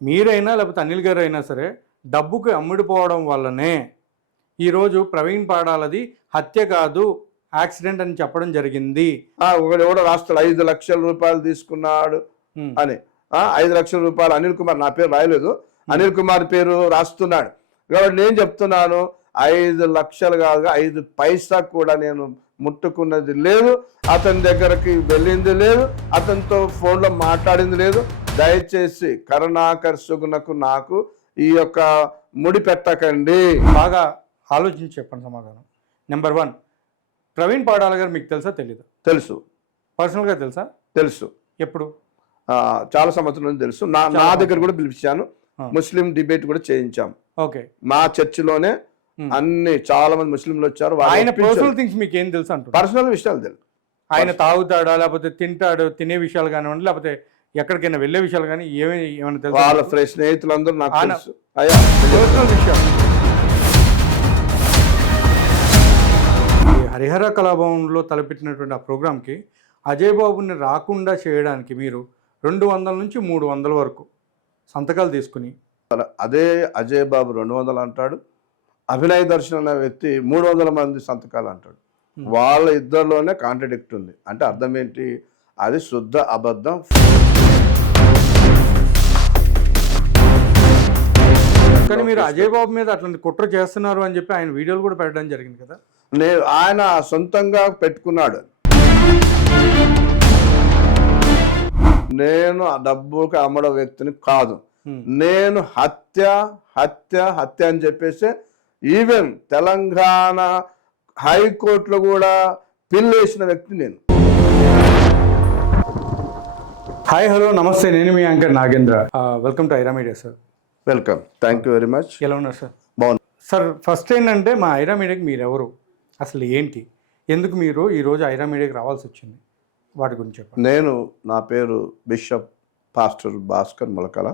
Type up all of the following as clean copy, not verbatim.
మీరైనా లేకపోతే అనిల్ గారు అయినా సరే డబ్బుకి అమ్ముడుపోవడం వల్లనే ఈరోజు ప్రవీణ్ పాడాలది హత్య కాదు యాక్సిడెంట్ అని చెప్పడం జరిగింది. ఒకడు ఎవడో రాస్తాడు 5 లక్షల రూపాయలు తీసుకున్నాడు అని. 5 లక్షల రూపాయలు అనిల్ కుమార్, నా పేరు రాయలేదు, అనిల్ కుమార్ పేరు రాస్తున్నాడు. కాబట్టి నేను చెప్తున్నాను 5 లక్షలు కాదు, 5 పైసా కూడా నేను ముట్టుకున్నది లేదు, అతని దగ్గరకి వెళ్ళింది లేదు, అతనితో ఫోన్లో మాట్లాడింది లేదు. దయచేసి కరుణాకర్ సుగుణకు నాకు ఈ యొక్క ముడి పెట్టకండి. బాగా ఆలోచించి చెప్పండి సమాధానం. నెంబర్ 1, ప్రవీణ్ పాడాల గారు మీకు తెలుసా తెలీదు? తెలుసు. పర్సనల్గా తెలుసా? తెలుసు. ఎప్పుడు? చాలా సంవత్సరాల నుంచి తెలుసు. నా దగ్గర కూడా పిలిపించాను, ముస్లిం డిబేట్ కూడా చేయించాం. ఓకే. మా చర్చిలోనే చాలా మంది ముస్లింలు వచ్చారు. ఆయన పర్సనల్ థింగ్స్ మీకు ఏం తెలుసు అంటారు? పర్సనల్ విషయాలు తెలుసు. ఆయన తాగుతాడా, లేకపోతే తింటాడు, తినే విషయాలు కానివ్వండి, లేకపోతే ఎక్కడికైనా వెళ్ళే విషయాలు కానీ ఏమైనా తెలుసు? వాళ్ళ స్నేహితులందరూ నాకు తెలుసు. పర్సనల్ విషయాలు. హరిహర కళాభవన్లో తలపెట్టినటువంటి ఆ ప్రోగ్రాంకి అజయ్ బాబుని రాకుండా చేయడానికి మీరు 200 నుంచి 300 వరకు సంతకాలు తీసుకుని, అదే అజయ్ బాబు 200 అంటాడు, అభినయ్ దర్శన్ అనే వ్యక్తి 300 మంది సంతకాలు అంటాడు. వాళ్ళ ఇద్దరిలోనే కాంట్రడిక్ట్ ఉంది. అంటే అర్థం ఏంటి? అది శుద్ధ అబద్ధం. కానీ మీరు అజయ్ బాబు మీద అట్లాంటి కుట్ర చేస్తున్నారు అని చెప్పి ఆయన వీడియోలు కూడా పెట్టడం జరిగింది కదా. ఆయన సొంతంగా పెట్టుకున్నాడు. నేను ఆ డబ్బుకి అమ్మడం వ్యక్తిని కాదు. నేను హత్య హత్య హత్య అని చెప్పేసి ఈవెన్ తెలంగాణ హైకోర్టులో కూడా పిల్లేసిన వ్యక్తి నేను. హాయ్, హలో, నమస్తే. నేను మీ anchor Nagendra. Welcome to Aira media sir. Welcome, thank you very much. ఎలా ఉన్నారు సార్? బాగుంది సార్. ఫస్ట్ ఏంటంటే మా ఐరా మీడియాకి మీరు ఎవరు, అసలు ఏంటి, ఎందుకు మీరు ఈరోజు ఐరా మీడియాకి రావాల్సి వచ్చింది, వాటి గురించి చెప్పండి. నా పేరు బిషప్ పాస్టర్ భాస్కర్ ములకల.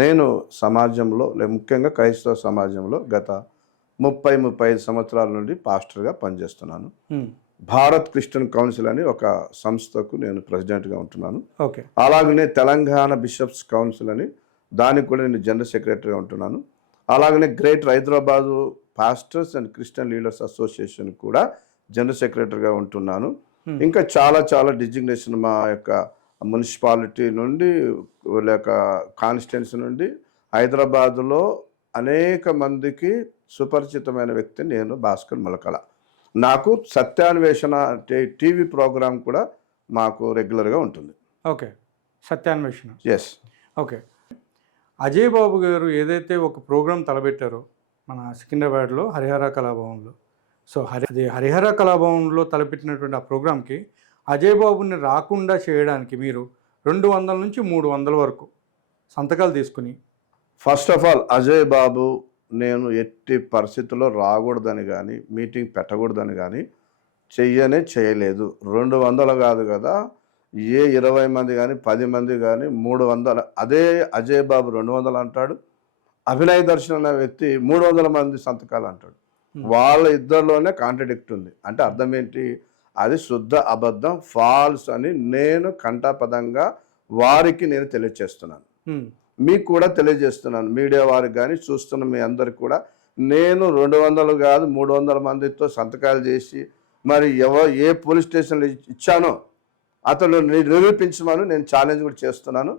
నేను సమాజంలో, ముఖ్యంగా క్రైస్తవ సమాజంలో గత 30-35 సంవత్సరాల నుండి పాస్టర్గా పనిచేస్తున్నాను. భారత్ క్రిస్టియన్ కౌన్సిల్ అని ఒక సంస్థకు నేను ప్రెసిడెంట్గా ఉంటున్నాను. ఓకే. అలాగనే తెలంగాణ బిషప్స్ కౌన్సిల్ అని, దానికి కూడా నేను జనరల్ సెక్రటరీగా ఉంటున్నాను. అలాగనే greater Hyderabad pastors and Christian leaders association కూడా జనరల్ సెక్రటరీగా ఉంటున్నాను. ఇంకా చాలా డిజిగ్నేషన్ మా యొక్క మున్సిపాలిటీ నుండి లేక కాన్స్టిట్యున్సీ నుండి హైదరాబాదులో అనేక మందికి సుపరిచితమైన వ్యక్తి నేను, భాస్కర్ ములకల. నాకు సత్యాన్వేషణ టీవీ ప్రోగ్రాం కూడా మాకు రెగ్యులర్గా ఉంటుంది. ఓకే. సత్యాన్వేషణ. ఎస్. ఓకే. అజయ్ బాబు గారు ఏదైతే ఒక ప్రోగ్రాం తలపెట్టారో మన సికింద్రాబాద్లో హరిహర కళాభవన్లో, సో హరిహర కళాభవన్లో తలపెట్టినటువంటి ఆ ప్రోగ్రాంకి అజయ్ బాబుని రాకుండా చేయడానికి మీరు 200 నుంచి 300 వరకు సంతకాలు తీసుకుని, ఫస్ట్ ఆఫ్ ఆల్ అజయ్ బాబు నేను ఎట్టి పరిస్థితుల్లో రాకూడదని కానీ, మీటింగ్ పెట్టకూడదని కానీ చేయలేదు. 200 కాదు కదా, ఏ 20 మంది కానీ 10 మంది కానీ 300. అదే అజయ్ బాబు 200 అంటాడు, అభినయ్ దర్శన్ అనే వ్యక్తి 300 మంది సంతకాలు అంటాడు. వాళ్ళ ఇద్దరిలోనే కాంట్రడిక్ట్ ఉంది. అంటే అర్థం ఏంటి? అది శుద్ధ అబద్ధం, ఫాల్స్ అని నేను కంఠపదంగా వారికి నేను తెలియజేస్తున్నాను. మీకు కూడా తెలియజేస్తున్నాను, మీడియా వారికి కానీ చూస్తున్న మీ అందరికి కూడా. నేను 200 కాదు 300 మందితో సంతకాలు చేసి మరి ఏ పోలీస్ స్టేషన్లో ఇచ్చానో అతను నిరూపించమని నేను ఛాలెంజ్ కూడా చేస్తున్నాను.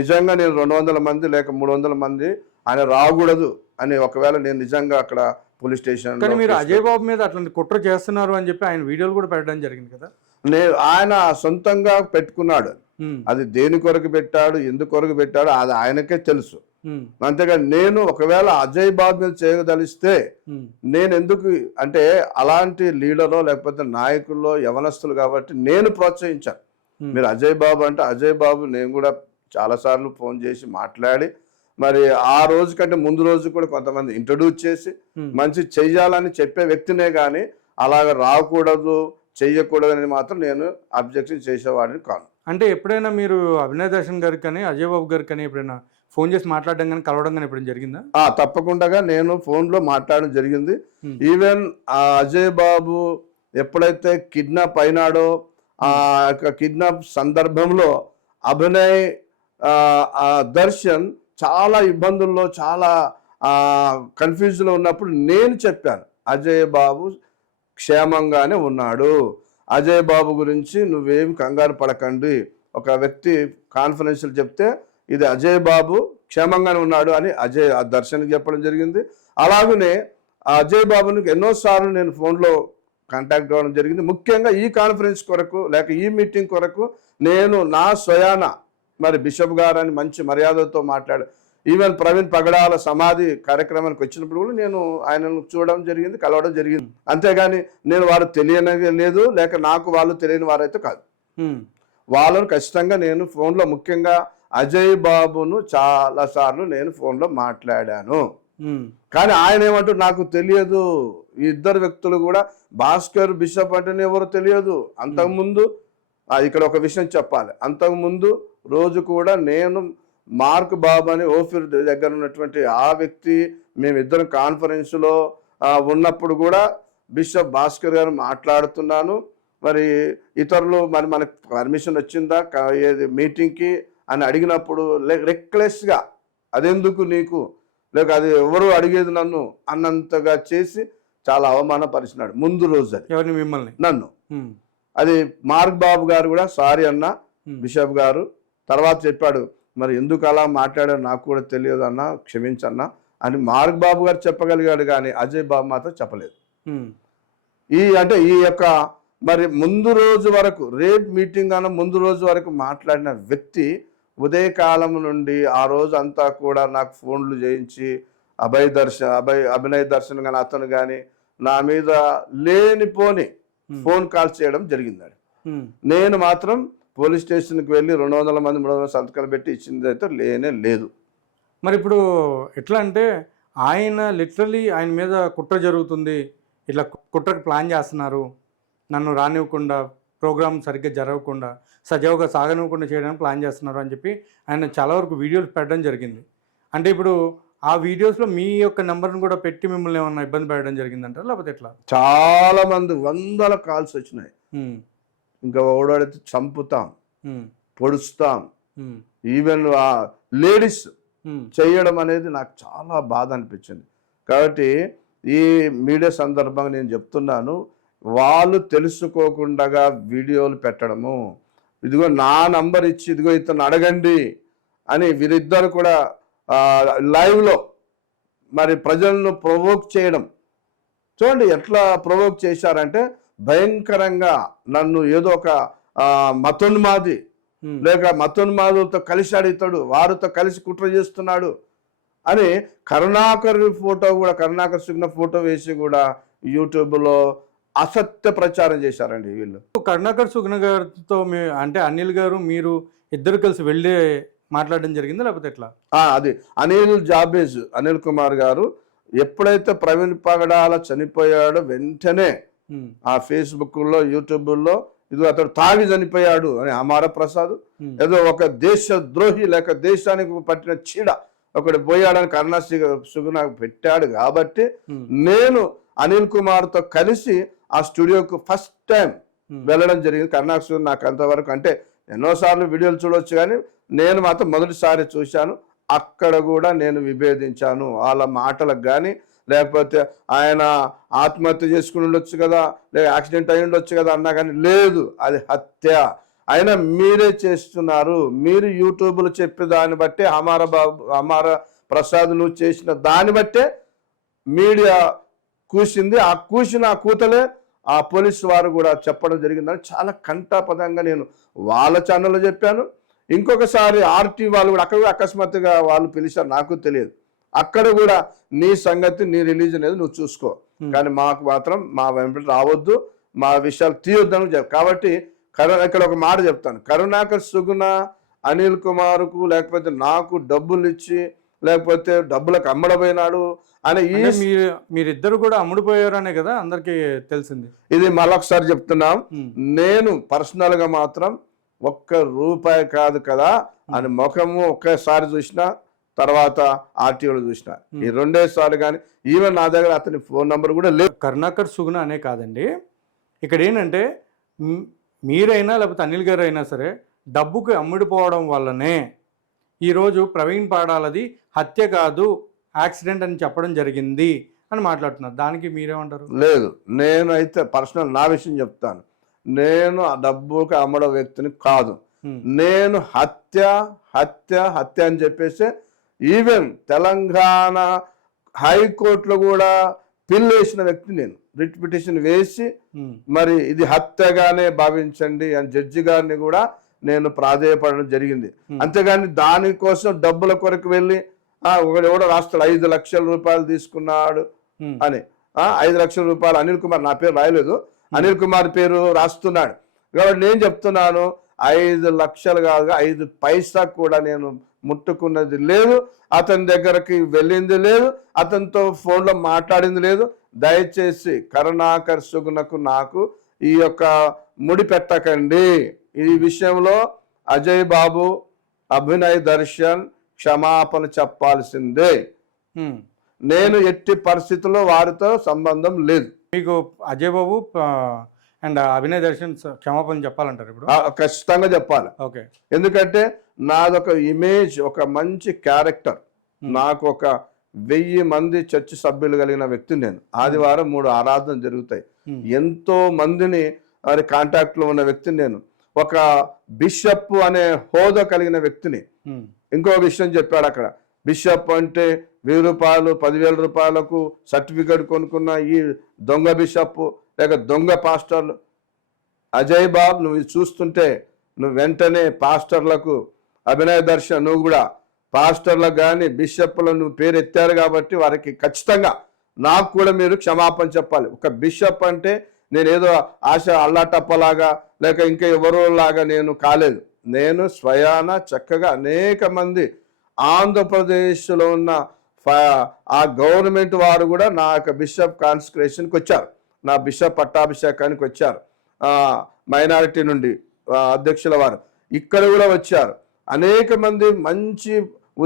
నిజంగా నేను 200 మంది లేక 300 మంది ఆయన రాకూడదు అని ఒకవేళ నేను నిజంగా అక్కడ పోలీస్ స్టేషన్. కానీ మీరు అజయ్ బాబు మీద అట్లాంటి కుట్ర చేస్తున్నారు అని చెప్పి ఆయన వీడియోలు కూడా పెట్టడం జరిగింది కదా. ఆయన సొంతంగా పెట్టుకున్నాడు. అది దేని కొరకు పెట్టాడు, ఎందుకు కొరకు పెట్టాడు, అది ఆయనకే తెలుసు. అంతేగాని నేను ఒకవేళ అజయ్ బాబు మీద చేయదలిస్తే నేను ఎందుకు అంటే, అలాంటి లీడరో లేకపోతే నాయకుల్లో యవనస్తులు కాబట్టి నేను ప్రోత్సహించాను. మీరు అజయ్ బాబు అంటే అజయ్ బాబు నేను కూడా చాలాసార్లు ఫోన్ చేసి మాట్లాడి, మరి ఆ రోజు కంటే ముందు రోజు కూడా కొంతమంది ఇంట్రడ్యూస్ చేసి మంచి చెయ్యాలని చెప్పే వ్యక్తినే కానీ అలాగ రాకూడదు చెయ్యకూడదని మాత్రం నేను అబ్జెక్షన్ చేసేవాడిని కాను. అంటే ఎప్పుడైనా మీరు అభినయ్ దర్శన్ గారికి కానీ అజయ్ బాబు గారికి కానీ ఎప్పుడైనా ఫోన్ చేసి మాట్లాడడం కానీ కలవడం కానీ ఎప్పుడైనా జరిగిందా? తప్పకుండా నేను ఫోన్లో మాట్లాడడం జరిగింది. ఈవెన్ అజయ్ బాబు ఎప్పుడైతే కిడ్నాప్ అయినాడో ఆ కిడ్నాప్ సందర్భంలో అభినయ్ దర్శన్ చాలా ఇబ్బందుల్లో చాలా కన్ఫ్యూజ్లో ఉన్నప్పుడు నేను చెప్పాను, అజయ్ బాబు క్షేమంగానే ఉన్నాడు, అజయ్ బాబు గురించి నువ్వేమి కంగారు పడకండి. ఒక వ్యక్తి కాన్ఫరెన్స్లు చెప్తే ఇది అజయ్ బాబు క్షేమంగానే ఉన్నాడు అని ఆ దర్శన్కి చెప్పడం జరిగింది. అలాగనే ఆ అజయ్ బాబుని ఎన్నోసార్లు నేను ఫోన్లో కాంటాక్ట్ అవ్వడం జరిగింది. ముఖ్యంగా ఈ కాన్ఫరెన్స్ కొరకు లేక ఈ మీటింగ్ కొరకు నేను నా స్వయాన మరి బిషప్ గారు అని మంచి మర్యాదతో మాట్లాడు, ఈవెన్ ప్రవీణ్ పగడాల సమాధి కార్యక్రమానికి వచ్చినప్పుడు కూడా నేను ఆయనను చూడడం జరిగింది, కలవడం జరిగింది. అంతేగాని నేను వారు తెలియని లేదు, లేక నాకు వాళ్ళు తెలియని వారైతే కాదు. వాళ్ళను ఖచ్చితంగా నేను ఫోన్లో, ముఖ్యంగా అజయ్ బాబును చాలాసార్లు నేను ఫోన్లో మాట్లాడాను. కానీ ఆయన ఏమంటూ నాకు తెలియదు. ఈ ఇద్దరు వ్యక్తులు కూడా, భాస్కర్ బిషప్ అంటేనే ఎవరు తెలియదు. అంతకుముందు ఇక్కడ ఒక విషయం చెప్పాలి, అంతకుముందు రోజు కూడా నేను మార్క్ బాబు అని ఓఫీర్ దగ్గర ఉన్నటువంటి ఆ వ్యక్తి, మేమిద్దరం కాన్ఫరెన్స్లో ఉన్నప్పుడు కూడా బిషప్ భాస్కర్ గారు మాట్లాడుతున్నాను. మరి ఇతరులు మరి మనకు పర్మిషన్ వచ్చిందా ఏది మీటింగ్కి అని అడిగినప్పుడు రెక్లెస్గా అదెందుకు నీకు, లేక అది ఎవరు అడిగేది నన్ను అన్నంతగా చేసి చాలా అవమానపరిచినాడు. ముందు రోజు అది ఎవరిని, మిమ్మల్ని, నన్ను. అది మార్క్ బాబు గారు కూడా సారీ అన్న బిషప్ గారు తర్వాత చెప్పాడు, మరి ఎందుకు అలా మాట్లాడారు నాకు కూడా తెలియదు అన్న, క్షమించన్నా అని మార్క్ బాబు గారు చెప్పగలిగాడు, కానీ అజయ్ బాబు మాత్రం చెప్పలేదు. ఈ యొక్క మరి ముందు రోజు వరకు, రేపు మీటింగ్ అన్న ముందు రోజు వరకు మాట్లాడిన వ్యక్తి ఉదయకాలం నుండి ఆ రోజు అంతా కూడా నాకు ఫోన్లు చేయించి అభినయ్ దర్శన్ కానీ అతను కానీ నా మీద లేనిపోని ఫోన్ కాల్ చేయడం జరిగిందండి. నేను మాత్రం పోలీస్ స్టేషన్కి వెళ్ళి 200 మంది 300 సంతకాలు పెట్టి ఇచ్చింది అయితే లేనే లేదు. మరి ఇప్పుడు ఎట్లా అంటే ఆయన లిటరలీ ఆయన మీద కుట్ర జరుగుతుంది, ఇట్లా కుట్రకు ప్లాన్ చేస్తున్నారు, నన్ను రానివ్వకుండా, ప్రోగ్రామ్ సరిగ్గా జరగకుండా, సజావుగా సాగనివ్వకుండా చేయడానికి ప్లాన్ చేస్తున్నారు అని చెప్పి ఆయన చాలా వరకు వీడియోలు పెట్టడం జరిగింది. అంటే ఇప్పుడు ఆ వీడియోస్లో మీ యొక్క నెంబర్ని కూడా పెట్టి మిమ్మల్ని ఏమన్నా ఇబ్బంది పెట్టడం జరిగిందంటారా, లేకపోతే ఎట్లా? చాలా మంది 100 కాల్స్ వచ్చినాయి. ఇంకా ఓడాడితే చంపుతాం, పొడుస్తాం, ఈవెన్ లేడీస్ చేయడం అనేది నాకు చాలా బాధ అనిపించింది. కాబట్టి ఈ మీడియా సందర్భంగా నేను చెప్తున్నాను, వాళ్ళు తెలుసుకోకుండా వీడియోలు పెట్టడము, ఇదిగో నా నంబర్ ఇచ్చి ఇదిగో ఇతను అడగండి అని వీరిద్దరు కూడా లైవ్లో మరి ప్రజలను ప్రొవోక్ చేయడం. చూడండి ఎట్లా ప్రొవోక్ చేశారంటే, భయంకరంగా నన్ను ఏదో ఒక మతోన్మాది లేక మతోన్మాదులతో కలిశాడు ఇతడు, వారితో కలిసి కుట్ర చేస్తున్నాడు అని కరుణాకర్ ఫోటో కూడా, కరుణాకర్ సుగ్న ఫోటో వేసి కూడా యూట్యూబ్లో అసత్య ప్రచారం చేశారండి వీళ్ళు. కరుణాకర్ సుగ్న గారితో అంటే అనిల్ గారు మీరు ఇద్దరు కలిసి వెళ్ళి మాట్లాడడం జరిగిందా, లేకపోతే ఎట్లా? అది అనిల్ కుమార్ గారు ఎప్పుడైతే ప్రవీణ్ పగడాల చనిపోయాడో వెంటనే ఆ ఫేస్బుక్లో యూట్యూబ్లో ఇది అతడు తాగి చనిపోయాడు అని అమార ప్రసాద్, ఏదో ఒక దేశ ద్రోహి లేక దేశానికి పట్టిన చీడ ఒకటి పోయాడని కరుణాకర్ సుగ్న పెట్టాడు. కాబట్టి నేను అనిల్ కుమార్తో కలిసి ఆ స్టూడియోకు ఫస్ట్ టైం వెళ్ళడం జరిగింది. కరుణాకర్ సుగ్న నాకు అంతవరకు, అంటే ఎన్నోసార్లు వీడియోలు చూడవచ్చు కానీ నేను మాత్రం మొదటిసారి చూశాను. అక్కడ కూడా నేను విభేదించాను. వాళ్ళ మాటలకు కానీ, లేకపోతే ఆయన ఆత్మహత్య చేసుకుని ఉండొచ్చు కదా, లేక యాక్సిడెంట్ అయి ఉండొచ్చు కదా అన్నా కానీ లేదు, అది హత్య. అయినా మీరే చేస్తున్నారు, మీరు యూట్యూబ్లో చెప్పే దాన్ని బట్టే అమార ప్రసాద్ నువ్వు చేసిన దాన్ని బట్టే మీడియా కూసింది. ఆ కూసిన కూతలే ఆ పోలీసు వారు కూడా చెప్పడం జరిగిందని చాలా కంఠాపదంగా నేను వాళ్ళ ఛానల్లో చెప్పాను. ఇంకొకసారి ఆర్టీ వాళ్ళు కూడా అక్కడ అకస్మాత్తుగా వాళ్ళు పిలిచారు, నాకు తెలియదు. అక్కడ కూడా నీ సంగతి, నీ రిలీజన్ అనేది నువ్వు చూసుకో, కానీ మాకు మాత్రం మా వెంబడి రావద్దు, మా విషయాలు తీయొద్దని చెప్పి. కాబట్టి ఇక్కడ ఒక మాట చెప్తాను, కరుణాకర్ సుగుణ అనిల్ కుమార్కు లేకపోతే నాకు డబ్బులు ఇచ్చి లేకపోతే డబ్బులకు అమ్మడపోయినాడు అని మీరిద్దరు కూడా అమ్ముడుపోయారు అనే కదా అందరికీ తెలిసింది. ఇది మళ్ళొకసారి చెప్తున్నాం, నేను పర్సనల్గా మాత్రం ₹1 కాదు కదా అని ముఖము ఒక్కసారి చూసినా, తర్వాత ఆర్టీఓలో చూసిన, ఈ 2 సార్లు కానీ ఈవెన్ నా దగ్గర అతని ఫోన్ నెంబర్ కూడా లేదు. కరుణాకర్ సుగుణ అనే కాదండి, ఇక్కడ ఏంటంటే మీరైనా లేకపోతే అనిల్ గారు అయినా సరే డబ్బుకి అమ్ముడిపోవడం వల్లనే ఈరోజు ప్రవీణ్ పాడాలది హత్య కాదు యాక్సిడెంట్ అని చెప్పడం జరిగింది అని మాట్లాడుతున్నారు. దానికి మీరేమంటారు? లేదు, నేనైతే పర్సనల్ నా విషయం చెప్తాను. నేను ఆ డబ్బుకి అమ్మడం వ్యక్తిని కాదు. నేను హత్య హత్య హత్య అని చెప్పేసి ఈవెన్ తెలంగాణ హైకోర్టులో కూడా పిల్ వేసిన వ్యక్తి నేను. రిట్ పిటిషన్ వేసి మరి ఇది హత్యగానే భావించండి అని జడ్జి గారిని కూడా నేను ప్రాధేయపడడం జరిగింది. అంతేగాని దానికోసం డబ్బుల కొరకు వెళ్ళి ఒకడు ఎవడో రాస్తాడు 5 లక్షల రూపాయలు తీసుకున్నాడు అని. 5 లక్షల రూపాయలు అనిల్ కుమార్, నా పేరు రాయలేదు, అనిల్ కుమార్ పేరు రాస్తున్నాడు. కాబట్టి నేను చెప్తున్నాను 5 లక్షలు కాదు 5 పైసా కూడా నేను ముట్టుకున్నది లేదు, అతని దగ్గరకి వెళ్ళింది లేదు, అతనితో ఫోన్లో మాట్లాడింది లేదు. దయచేసి కరుణాకర్ సుగుణకు నాకు ఈ యొక్క ముడి పెట్టకండి. ఈ విషయంలో అజయ్ బాబు, అభినయ్ దర్శన్ క్షమాపణ చెప్పాల్సిందే. నేను ఎట్టి పరిస్థితుల్లో వారితో సంబంధం లేదు. మీకు అజయ్ బాబు అండ్ అభినయ్ దర్శన్ క్షమాపణ చెప్పాలంటారు ఇప్పుడు? ఖచ్చితంగా చెప్పాలి. ఓకే. ఎందుకంటే నాదొక ఇమేజ్, ఒక మంచి క్యారెక్టర్. నాకు ఒక 1000 మంది చర్చి సభ్యులు కలిగిన వ్యక్తి నేను. ఆదివారం 3 ఆరాధన జరుగుతాయి. ఎంతో మందిని వారి కాంటాక్ట్లో ఉన్న వ్యక్తిని నేను. ఒక బిషప్ అనే హోదా కలిగిన వ్యక్తిని. ఇంకో విషయం చెప్పాడు అక్కడ, బిషప్ అంటే 1000 రూపాయలు 10,000 రూపాయలకు సర్టిఫికేట్ కొనుక్కున్న ఈ దొంగ బిషప్ లేక దొంగ పాస్టర్లు. అజయ్ బాబు, నువ్వు చూస్తుంటే నువ్వు వెంటనే పాస్టర్లకు, అభినయ దర్శన్ నువ్వు కూడా పాస్టర్లకు కానీ బిషప్లను నువ్వు పేరు ఎత్తారు కాబట్టి వారికి ఖచ్చితంగా నాకు కూడా మీరు క్షమాపణ చెప్పాలి. ఒక బిషప్ అంటే నేను ఏదో ఆశ అల్లాటప్పలాగా లేక ఇంకా ఎవరోలాగా నేను కాలేదు. నేను స్వయాన చక్కగా అనేక మంది ఆంధ్రప్రదేశ్లో ఉన్న ఆ గవర్నమెంట్ వారు కూడా నా యొక్క బిషప్ కాన్స్క్రేషన్కి వచ్చారు, నా బిషప్ పట్టాభిషేకానికి వచ్చారు. మైనారిటీ నుండి అధ్యక్షుల వారు ఇక్కడ కూడా వచ్చారు. అనేక మంది మంచి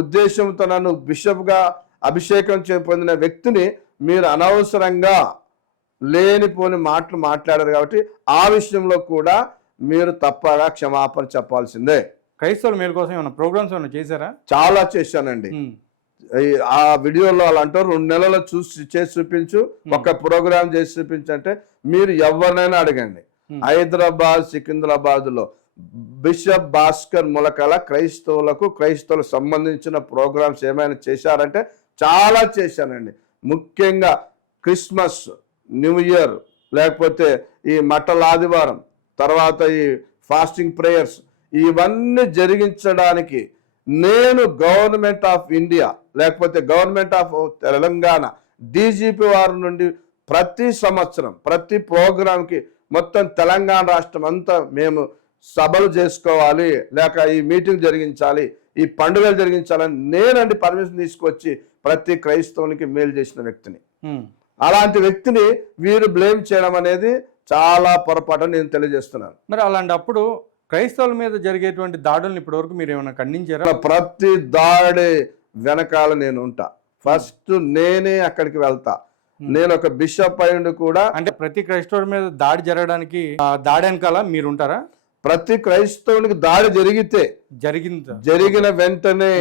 ఉద్దేశంతో నన్ను బిషప్గా అభిషేకం పొందిన వ్యక్తిని మీరు అనవసరంగా లేనిపోని మాటలు మాట్లాడారు. కాబట్టి ఆ విషయంలో కూడా మీరు తప్పగా క్షమాపణ చెప్పాల్సిందే. క్రైస్తవుల మేలు కోసం ఏమైనా ప్రోగ్రామ్స్ ఏమైనా చేశారా? చాలా చేశానండి. ఆ వీడియోలో వాళ్ళు అంటారు 2 నెలలు చేసి చూపించు, ఒక ప్రోగ్రామ్ చేసి చూపించు అంటే మీరు ఎవరినైనా అడగండి. హైదరాబాద్ సికింద్రాబాద్ లో బిషప్ భాస్కర్ ములకల క్రైస్తవులకు సంబంధించిన ప్రోగ్రామ్స్ ఏమైనా చేశారంటే చాలా చేశానండి. ముఖ్యంగా క్రిస్మస్, న్యూ ఇయర్, లేకపోతే ఈ మట్టల ఆదివారం, తర్వాత ఈ ఫాస్టింగ్ ప్రేయర్స్, ఇవన్నీ జరిగించడానికి నేను గవర్నమెంట్ ఆఫ్ ఇండియా లేకపోతే గవర్నమెంట్ ఆఫ్ తెలంగాణ డీజీపీ వారి నుండి ప్రతి సంవత్సరం ప్రతి ప్రోగ్రాంకి మొత్తం తెలంగాణ రాష్ట్రం అంతా మేము సభలు చేసుకోవాలి, లేక ఈ మీటింగ్ జరిగించాలి, ఈ పండుగలు జరిగించాలని నేనండి పర్మిషన్ తీసుకొచ్చి ప్రతి క్రైస్తవునికి మేలు చేసిన వ్యక్తిని. అలాంటి వ్యక్తిని వీరు బ్లేమ్ చేయడం అనేది చాలా పొరపాటు నేను తెలియజేస్తున్నాను. మరి అలాంటప్పుడు క్రైస్తవుల మీద జరిగేటువంటి దాడులను ఇప్పటివరకు మీరు ఏమైనా ఖండించారా? ప్రతి దాడి వెనకాల నేను ఉంటా. ఫస్ట్ నేనే అక్కడికి వెళ్తా. నేను ఒక బిషప్ అయ్యుండి కూడా, అంటే ప్రతి క్రైస్తవుడి మీద దాడి జరగడానికి దాడి వెనకాల మీరు ఉంటారా? ప్రతి క్రైస్తవునికి దాడి జరిగిన వెంటనే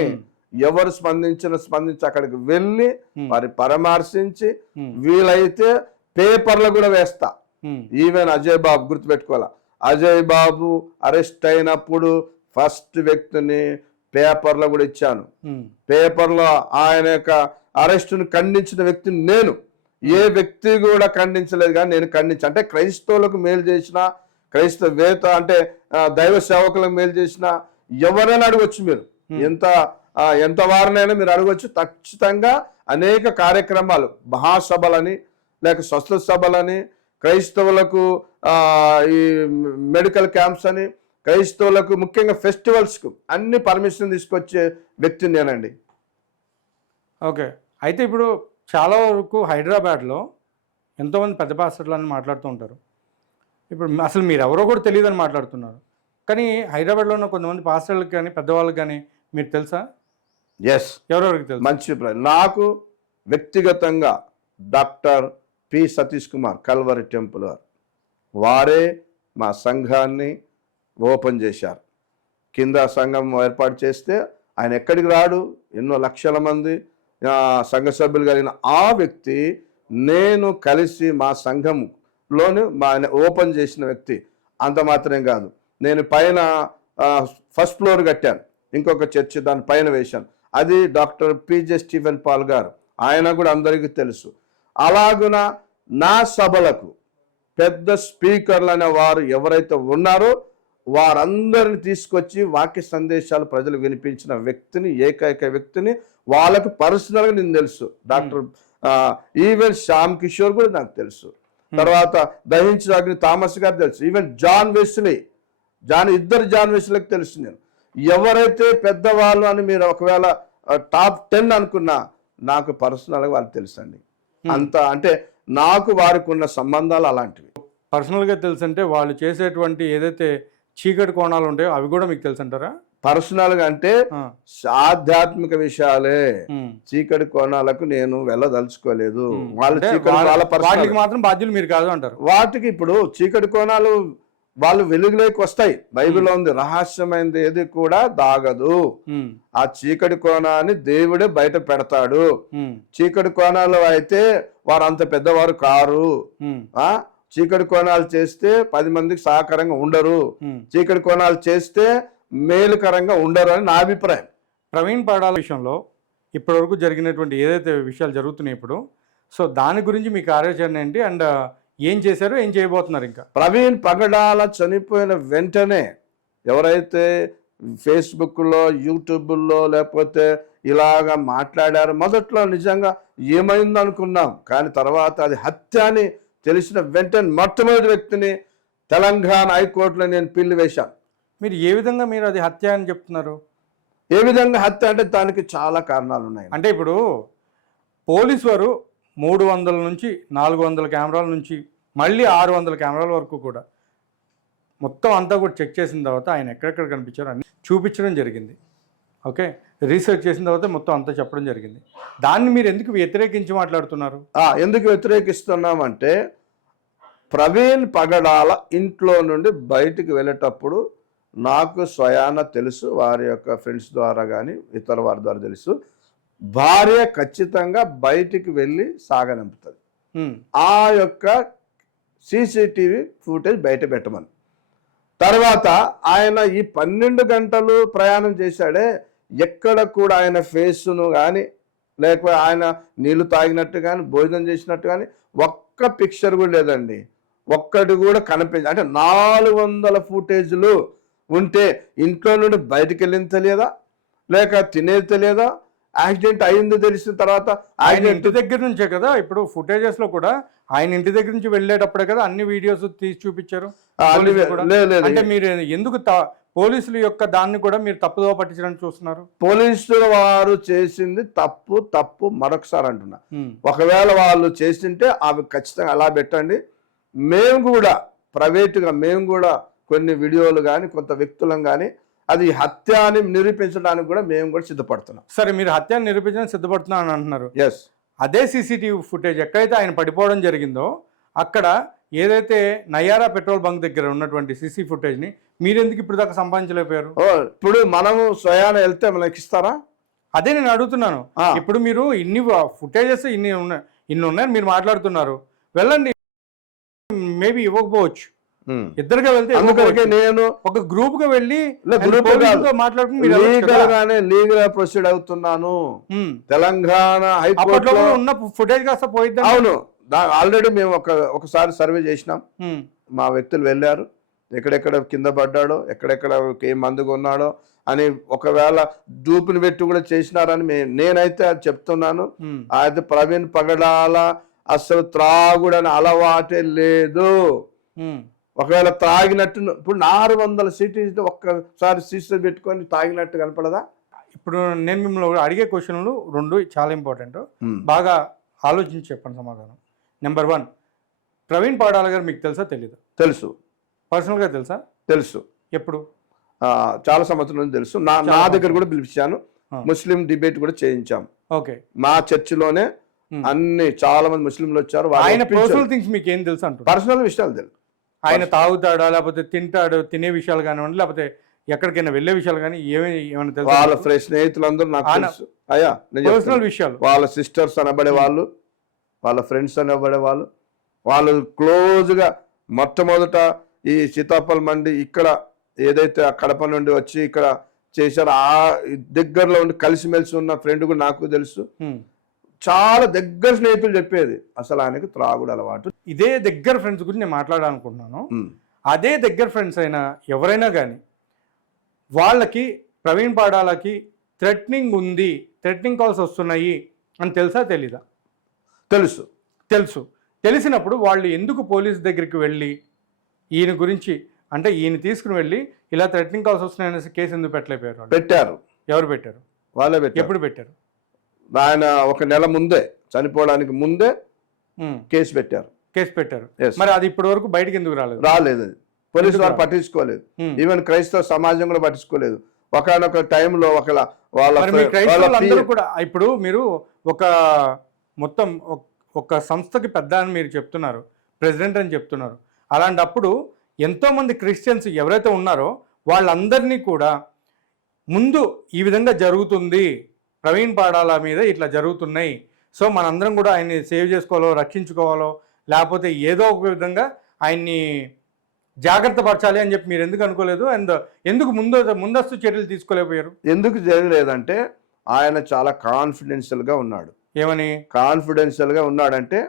ఎవరు స్పందించి అక్కడికి వెళ్ళి వారి పరామర్శించి వీలైతే పేపర్లు కూడా వేస్తా. ఈవెన్ అజయ్ బాబు గుర్తుపెట్టుకోవాలా, అజయ్ బాబు అరెస్ట్ అయినప్పుడు ఫస్ట్ వ్యక్తిని పేపర్లో కూడా ఇచ్చాను. పేపర్లో ఆయన యొక్క అరెస్టును ఖండించిన వ్యక్తిని నేను. ఏ వ్యక్తి కూడా ఖండించలేదు, కానీ నేను అంటే క్రైస్తవులకు మేలు చేసిన, క్రైస్తవేత అంటే దైవ సేవకులకు మేలు చేసిన ఎవరైనా అడగొచ్చు. మీరు ఎంత వారినైనా మీరు అడగొచ్చు. ఖచ్చితంగా అనేక కార్యక్రమాలు, మహాసభలని లేక స్వస్థ సభలని, క్రైస్తవులకు ఈ మెడికల్ క్యాంప్స్ అని, క్రైస్తవులకు ముఖ్యంగా ఫెస్టివల్స్కు అన్ని పర్మిషన్ తీసుకొచ్చే వ్యక్తిని నేనండి. ఓకే. అయితే ఇప్పుడు చాలా వరకు హైదరాబాద్లో ఎంతోమంది పెద్ద పాస్టర్లు అని మాట్లాడుతూ ఉంటారు. ఇప్పుడు అసలు మీరు ఎవరో కూడా తెలియదని మాట్లాడుతున్నారు. కానీ హైదరాబాద్లో ఉన్న కొంతమంది పాస్టర్లకు కానీ పెద్దవాళ్ళకి కానీ మీరు తెలుసా? ఎస్, ఎవరెవరికి తెలుసు? మంచి నాకు వ్యక్తిగతంగా doctor P Satish Kumar Calvary temple వారే మా సంఘాన్ని ఓపెన్ చేశారు. కింద సంఘం ఏర్పాటు చేస్తే ఆయన ఎక్కడికి రాడు, ఎన్నో లక్షల మంది సంఘ సభ్యులు కలిగిన ఆ వ్యక్తి నేను కలిసి మా సంఘంలోనే ఆయన ఓపెన్ చేసిన వ్యక్తి. అంత మాత్రమే కాదు, నేను పైన ఫస్ట్ ఫ్లోర్ కట్టాను, ఇంకొక చర్చి దాని పైన వేశాను. అది డాక్టర్ పిజే స్టీఫెన్ పాల్ గారు, ఆయన కూడా అందరికీ తెలుసు. అలాగున నా సభలకు పెద్ద స్పీకర్లు అనే వారు ఎవరైతే ఉన్నారో వారందరిని తీసుకొచ్చి వాక్య సందేశాలు ప్రజలు వినిపించిన వ్యక్తిని, ఏకైక వ్యక్తిని, వాళ్ళకు పర్సనల్గా నేను తెలుసు. డాక్టర్ ఈవెన్ శ్యామ్ కిషోర్ కూడా నాకు తెలుసు. తర్వాత దహించదగిన థామస్ గారు తెలుసు. ఈవెన్ జాన్ వెస్లీ, ఇద్దరు జాన్ వెస్లీకి తెలుసు. నేను ఎవరైతే పెద్దవాళ్ళు అని మీరు ఒకవేళ టాప్ 10 అనుకున్నా నాకు పర్సనల్గా వాళ్ళు తెలుసు అండి. అంత అంటే నాకు వారికి ఉన్న సంబంధాలు అలాంటివి. పర్సనల్గా తెలుసు అంటే వాళ్ళు చేసేటువంటి ఏదైతే చీకటి కోణాలు ఉంటాయో అవి కూడా మీకు తెలుసు అంటారా? పర్సనల్గా అంటే ఆధ్యాత్మిక విషయాలే, చీకటి కోణాలకు నేను వెళ్ళదలుచుకోలేదు. వాటికి మాత్రం బాధ్యులు మీరు కాదు అంటారు. వాటికి ఇప్పుడు చీకటి కోణాలు వాళ్ళు వెలుగులోకి వస్తాయి. బైబిల్లో ఉంది, రహస్యమైనది ఏది కూడా దాగదు. ఆ చీకటి కోణాన్ని దేవుడే బయట పెడతాడు. చీకటి కోణాలు అయితే వారు అంత పెద్దవారు కారు. చీకటి కోణాలు చేస్తే 10 మందికి సహకారంగా ఉండరు. చీకటి కోణాలు చేస్తే మేలుకరంగా ఉండరు అని నా అభిప్రాయం. ప్రవీణ్ పగడాల విషయంలో ఇప్పటివరకు జరిగినటువంటి ఏదైతే విషయాలు జరుగుతున్నాయి ఇప్పుడు, సో దాని గురించి మీ కార్యాచరణ ఏంటి అండ్ ఏం చేశారు, ఏం చేయబోతున్నారు? ఇంకా ప్రవీణ్ పగడాల చనిపోయిన వెంటనే ఎవరైతే ఫేస్బుక్లో, యూట్యూబ్లో లేకపోతే ఇలాగా మాట్లాడారో మొదట్లో నిజంగా ఏమైంది అనుకున్నాం, కానీ తర్వాత అది హత్య అని తెలిసిన వెంటనే మొట్టమొదటి వ్యక్తిని తెలంగాణ హైకోర్టులో నేను పిల్లి వేశాను. మీరు ఏ విధంగా మీరు అది హత్య అని చెప్తున్నారు? ఏ విధంగా హత్య అంటే దానికి చాలా కారణాలు ఉన్నాయి. అంటే ఇప్పుడు పోలీసు వారు 300 నుంచి 400 కెమెరాల నుంచి మళ్ళీ 600 కెమెరాల వరకు కూడా మొత్తం అంతా కూడా చెక్ చేసిన తర్వాత ఆయన ఎక్కడెక్కడ కనిపించారో అన్ని చూపించడం జరిగింది. ఓకే, రీసెర్చ్ చేసిన తర్వాత మొత్తం అంతా చెప్పడం జరిగింది. దాన్ని మీరు ఎందుకు వ్యతిరేకించి మాట్లాడుతున్నారు? ఎందుకు వ్యతిరేకిస్తున్నామంటే ప్రవీణ్ పగడాల ఇంట్లో నుండి బయటికి వెళ్ళేటప్పుడు నాకు స్వయాన తెలుసు, వారి యొక్క ఫ్రెండ్స్ ద్వారా కానీ ఇతర వారి ద్వారా తెలుసు, భార్య ఖచ్చితంగా బయటికి వెళ్ళి సాగనంపుతుంది. ఆ యొక్క CCTV ఫుటేజ్ బయట పెట్టమని. తర్వాత ఆయన ఈ 12 గంటలు ప్రయాణం చేశాడే, ఎక్కడ కూడా ఆయన ఫేస్ను కానీ లేకపోతే ఆయన నీళ్లు తాగినట్టు కానీ భోజనం చేసినట్టు కానీ ఒక్క పిక్చర్ కూడా లేదండి. ఒక్కటి కూడా కనిపించ అంటే 400 ఫుటేజ్లు ఉంటే ఇంట్లో నుండి బయటకు వెళ్ళింది తెలియదా, లేక తినేది తెలియదా, యాక్సిడెంట్ అయింది తెలిసిన తర్వాత ఆయన ఇంటి దగ్గర నుంచే కదా ఇప్పుడు ఫుటేజెస్ లో కూడా ఆయన ఇంటి దగ్గర నుంచి వెళ్ళేటప్పుడే కదా అన్ని వీడియోస్ తీసి చూపించారు. అంటే మీరు ఎందుకు పోలీసుల యొక్క దాన్ని కూడా మీరు తప్పుదో పట్టించడానికి చూస్తున్నారు? పోలీసుల వారు చేసింది తప్పు మరొకసారి అంటున్నా. ఒకవేళ వాళ్ళు చేసింటే అవి ఖచ్చితంగా అలా పెట్టండి. మేము కూడా ప్రైవేటుగా మేము కూడా కొన్ని వీడియోలు కానీ కొంత వ్యక్తులను కానీ అది హత్య అని నిరూపించడానికి కూడా మేము కూడా సిద్ధపడుతున్నాం. సరే, మీరు హత్యను నిరూపించడానికి సిద్ధపడుతున్నాం అని అంటున్నారు. ఎస్, అదే CCTV ఫుటేజ్ ఎక్కడైతే ఆయన పడిపోవడం జరిగిందో అక్కడ ఏదైతే నయారా పెట్రోల్ బంక్ దగ్గర ఉన్నటువంటి CC ఫుటేజ్ని మీరెందుకు ఇప్పుడు దాకా సంపాదించలేకపోయారు? ఇప్పుడు మనము స్వయాన వెళ్తే మనకి ఇస్తారా? అదే నేను అడుగుతున్నాను. ఇప్పుడు మీరు ఇన్ని ఫుటేజెస్ ఇన్ని ఉన్నాయని మీరు మాట్లాడుతున్నారు, వెళ్ళండి, మేబీ ఇవ్వకపోవచ్చు. ఇద్దరుగా వెళ్తే నేను ఒక గ్రూప్ గా వెళ్ళి మాట్లాడుకుని లీగల్ ప్రొసీడ్ అవుతున్నాను. తెలంగాణ హైకోర్టులో ఉన్న ఫుటేజ్ కాస్త పోయిద్ది. అవును, ఆల్రెడీ మేము ఒకసారి సర్వే చేసినాం. మా వ్యక్తులు వెళ్ళారు, ఎక్కడెక్కడ కింద పడ్డాడో, ఎక్కడెక్కడ ఏ మందు కొన్నాడో అని ఒకవేళ డూపుని పెట్టి కూడా చేసినారని నేనైతే అది చెప్తున్నాను. అయితే ప్రవీణ్ పగడాల అసలు త్రాగుడని అలవాటే లేదు. ఒకవేళ తాగినట్టు ఇప్పుడు 600 సిటీస్ ఒక్కసారి సీసీ పెట్టుకొని తాగినట్టు కనపడదా? ఇప్పుడు నేను మిమ్మల్ని అడిగే క్వశ్చన్లు 2 చాలా ఇంపార్టెంట్, బాగా ఆలోచించి చెప్పండి సమాధానం. నెంబర్ 1, ప్రవీణ్ పగడాల గారు మీకు తెలుసా తెలీదు? తెలుసు. పర్సనల్గా తెలుసా? తెలుసు. ఎప్పుడు? చాలా సంవత్సరాల నుంచి తెలుసు. నా దగ్గర కూడా పిలిపించాను, ముస్లిం డిబేట్ కూడా చేయించాం. ఓకే, మా చర్చిలోనే అన్ని చాలా మంది ముస్లింలు వచ్చారు. ఆయన పర్సనల్ థింగ్స్ మీకు ఏం తెలుసు అంటారు? పర్సనల్ విషయాలు తెలుసు. ఆయన తాగుతాడా, లేకపోతే తింటాడు, తినే విషయాలు కానివ్వండి, లేకపోతే ఎక్కడికైనా వెళ్ళే విషయాలు కానీ ఏమైనా వాళ్ళ తెలుసు స్నేహితులందరూ నాకు తెలుసు అయ్యా, నేను పర్సనల్ చెప్తున్నా. విషయాలు? వాళ్ళ సిస్టర్స్ అనబడే వాళ్ళు, వాళ్ళ ఫ్రెండ్స్ అనబడే వాళ్ళు క్లోజ్గా మొట్టమొదట ఈ సీతాఫల్ మండి ఇక్కడ ఏదైతే ఆ కడప నుండి వచ్చి ఇక్కడ చేశారో ఆ దగ్గరలో ఉండి కలిసిమెలిసి ఉన్న ఫ్రెండ్ కూడా నాకు తెలుసు. చాలా దగ్గర స్నేహితులు చెప్పేది అసలు ఆయనకు త్రాగుడు అలవాటు. ఇదే దగ్గర ఫ్రెండ్స్ గురించి నేను మాట్లాడాలనుకుంటున్నాను. అదే దగ్గర ఫ్రెండ్స్ అయినా ఎవరైనా కానీ వాళ్ళకి ప్రవీణ్ పాడాలకి థ్రెటనింగ్ ఉంది, థ్రెటనింగ్ కాల్స్ వస్తున్నాయి అని తెలుసా తెలీదా? తెలుసు. తెలిసినప్పుడు వాళ్ళు ఎందుకు పోలీస్ దగ్గరికి వెళ్ళి ఈయన గురించి అంటే ఈయన తీసుకుని వెళ్ళి ఇలా థ్రెటనింగ్ కాల్స్ వస్తున్నాయనేసి కేసు ఎందుకు పెట్టలేకపోయారు? పెట్టారు. ఎవరు పెట్టారు? వాళ్ళే పెట్టారు. ఎప్పుడు పెట్టారు? ఆయన ఒక నెల ముందే, చనిపోవడానికి ముందే కేసు పెట్టారు. మరి అది ఇప్పటి వరకు బయటకు ఎందుకు రాలేదు. అది పోలీసు వారు పట్టించుకోలేదు. ఈవెన్ క్రైస్తవ సమాజం కూడా పట్టించుకోలేదు. ఒకనొక టైంలో క్రైస్తవులందరూ కూడా ఇప్పుడు మీరు ఒక మొత్తం ఒక సంస్థకి పెద్ద అని మీరు చెప్తున్నారు, ప్రెసిడెంట్ అని చెప్తున్నారు. అలాంటప్పుడు ఎంతోమంది క్రిస్టియన్స్ ఎవరైతే ఉన్నారో వాళ్ళందరినీ కూడా ముందు ఈ విధంగా జరుగుతుంది, ప్రవీణ్ పాడాల మీద ఇట్లా జరుగుతున్నాయి, సో మనందరం కూడా ఆయన్ని సేవ్ చేసుకోవాలో రక్షించుకోవాలో లేకపోతే ఏదో ఒక విధంగా ఆయన్ని జాగ్రత్త పరచాలి అని చెప్పి మీరు ఎందుకు అనుకోలేదు? అండ్ ఎందుకు ముందస్తు చర్యలు తీసుకోలేకపోయారు? ఎందుకు జరగలేదంటే ఆయన చాలా కాన్ఫిడెన్షియల్గా ఉన్నాడు. ఏమని కాన్ఫిడెన్షియల్గా ఉన్నాడంటే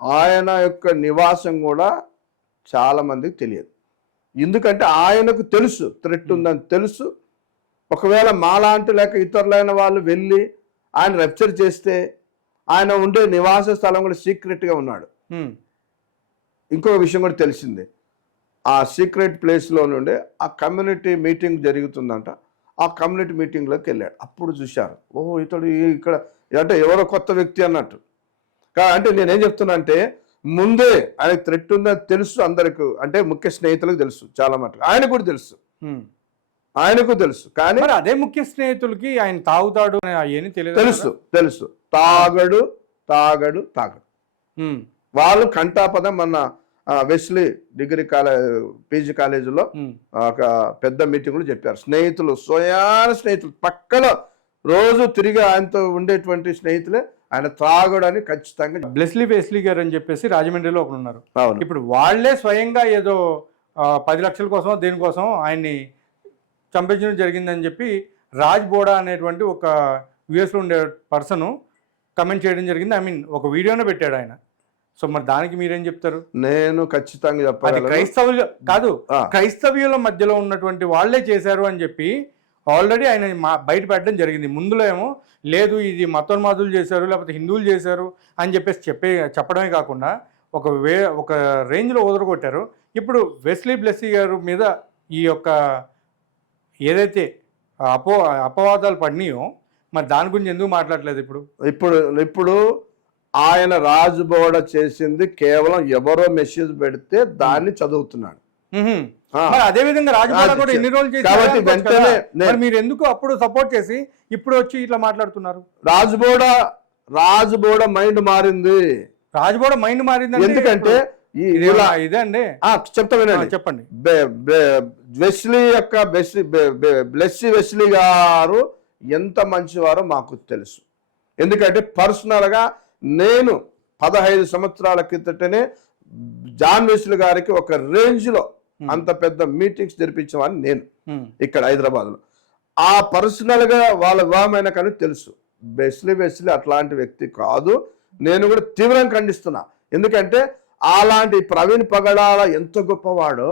ఆయన యొక్క నివాసం కూడా చాలా మందికి తెలియదు. ఎందుకంటే ఆయనకు తెలుసు థ్రెట్ ఉందని తెలుసు. ఒకవేళ మాలాంటి లేక ఇతరులైన వాళ్ళు వెళ్ళి ఆయన రెప్చర్ చేస్తే ఆయన ఉండే నివాస స్థలం కూడా సీక్రెట్గా ఉన్నాడు. ఇంకొక విషయం కూడా తెలిసింది, ఆ సీక్రెట్ ప్లేస్లో నుండి ఆ కమ్యూనిటీ మీటింగ్ జరుగుతుందంట. ఆ కమ్యూనిటీ మీటింగ్లోకి వెళ్ళాడు. అప్పుడు చూశారు, ఓహో ఇతడు ఇక్కడ అంటే ఎవరో కొత్త వ్యక్తి అన్నట్టు. అంటే నేనేం చెప్తున్నా అంటే ముందే ఆయనకు థ్రెట్ ఉందని తెలుసు అందరికి, అంటే ముఖ్య స్నేహితులకు తెలుసు, చాలా మటుకు ఆయనకు కూడా ఆయనకు తెలుసు. కానీ అదే ముఖ్య స్నేహితులకి ఆయన తాగుతాడు అని తెలుసు. తాగడు. వాళ్ళు కంటాపదం మన వెస్లీ డిగ్రీ పీజీ కాలేజీలో ఒక పెద్ద మీటింగ్లో చెప్పారు. స్నేహితులు స్నేహితులు పక్కన రోజు తిరిగి ఆయనతో ఉండేటువంటి స్నేహితులే ఆయన త్రాగడని ఖచ్చితంగా. వెస్లీ గారు అని చెప్పేసి రాజమండ్రిలో ఒకరు ఉన్నారు. ఇప్పుడు వాళ్లే స్వయంగా ఏదో 10 లక్షల కోసం దేనికోసం ఆయన్ని చంపించడం జరిగిందని చెప్పి రాజ్ బోడా అనేటువంటి ఒక యుఎస్లో ఉండే పర్సన్ కమెంట్ చేయడం జరిగింది. ఒక వీడియోనే పెట్టాడు ఆయన. సో మరి దానికి మీరేం చెప్తారు? నేను ఖచ్చితంగా చెప్పాలి, క్రైస్తవులు కాదు, క్రైస్తవ్యుల మధ్యలో ఉన్నటువంటి వాళ్లే చేశారు అని చెప్పి ఆల్రెడీ ఆయన బయట పెట్టడం జరిగింది. ముందులో ఏమో లేదు ఇది మతోన్మాదులు చేశారు లేకపోతే హిందువులు చేశారు అని చెప్పేసి చెప్పడమే కాకుండా ఒక రేంజ్లో వదలగొట్టారు. ఇప్పుడు వెస్లీ గారు మీద ఈ యొక్క ఏదైతే అపవాదాలు పడినాయో మరి దాని గురించి ఎందుకు మాట్లాడలేదు? ఇప్పుడు ఆయన రాజుబోడ చేసింది కేవలం ఎవరో మెసేజ్ పెడితే దాన్ని చదువుతున్నాడు. అదే విధంగా రాజబోడ కూడా ఎన్ని రోజులు చేసి మీరు ఎందుకు అప్పుడు సపోర్ట్ చేసి ఇప్పుడు వచ్చి ఇట్లా మాట్లాడుతున్నారు? రాజుబోడ మైండ్ మారింది. రాజబోడ మైండ్ మారింది ఎందుకంటే ఇదే అండి చెప్తా వినండి. చెప్పండి. వెస్లీ గారు ఎంత మంచివారో మాకు తెలుసు. ఎందుకంటే పర్సనల్గా నేను 15 సంవత్సరాల క్రితటనే జాన్ వెస్లీ గారికి ఒక రేంజ్లో అంత పెద్ద మీటింగ్స్ జరిపించేవాడిని నేను ఇక్కడ హైదరాబాద్లో. ఆ పర్సనల్గా వాళ్ళ వివాహమైన కానీ తెలుసు. వెస్లీ అట్లాంటి వ్యక్తి కాదు. నేను కూడా తీవ్రంగా ఖండిస్తున్నా. ఎందుకంటే అలాంటి ప్రవీణ్ పగడాల ఎంత గొప్పవాడో